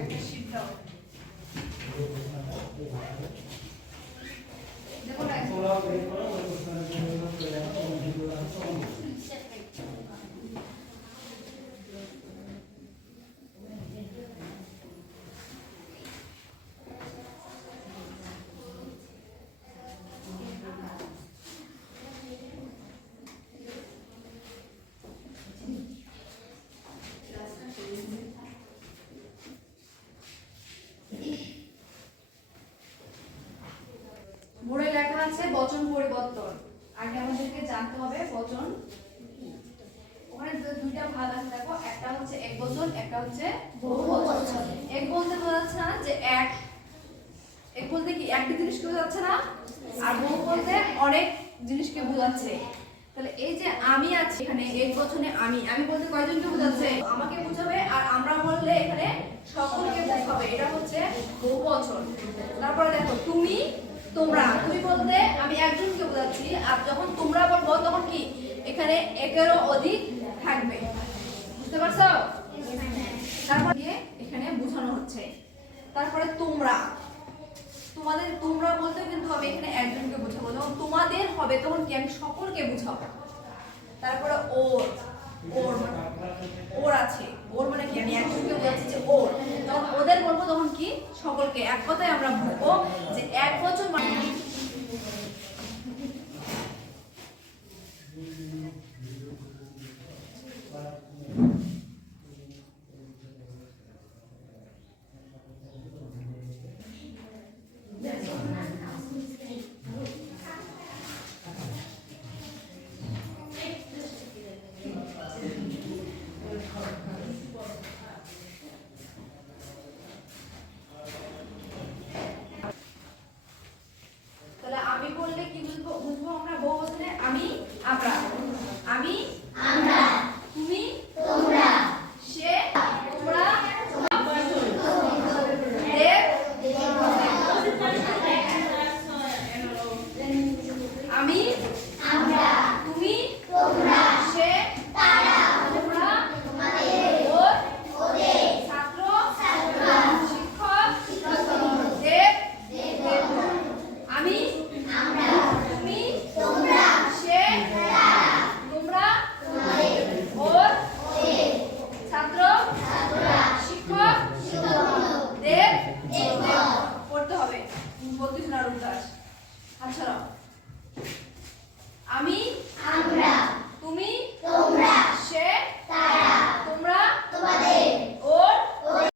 একটা শীট দাও। দেখো না বোর্ডে লেখা আছে বচন পরিবর্তন। আগে আমাদেরকে জানতে হবে বচন। ওখানে দুইটা ভাগ আছে দেখো, একটা হচ্ছে একবচন, একটা হচ্ছে বহুবচন। এক বলতে বোঝাচ্ছে না যে এক, এক বলতে কি একটা জিনিসকে বোঝাচ্ছে না, আর বহু বলতে অনেক জিনিসকে বোঝাচ্ছে। তাহলে এই যে আমি আছি এখানে এক বচনে আমি, আমি বলতে কয়জনকে বোঝাচ্ছে? আমাকে বোঝাবে, আর আমরা বললে এখানে সকলকে বোঝাবে। এটা হচ্ছে বহুবচন। তারপরে দেখো তুমি, তোমরা, তুমি বলতে আমি একজনকে বোঝাচ্ছি, আর যখন তোমরা বলবো তখন কি এখানে একেরও অধিক থাকবে। বুঝতে পারছো? তারপর দিয়ে এখানে বোঝানো হচ্ছে। তারপরে তোমরা, তোমাদের, তোমরা বলতে কিন্তু আমি এখানে একজনকে বোঝাবো। যখন তোমাদের হবে তখন কি আমি সকলকে বোঝাবো। তারপরে ওর, ওর ওর আছে, ওর মানে কি আমি একজনকে বোঝাচ্ছি যে ওর। যখন ওদের বলবো তখন কি সকলকে। এক কথায় আমরা বলবো যে এক বচন মানে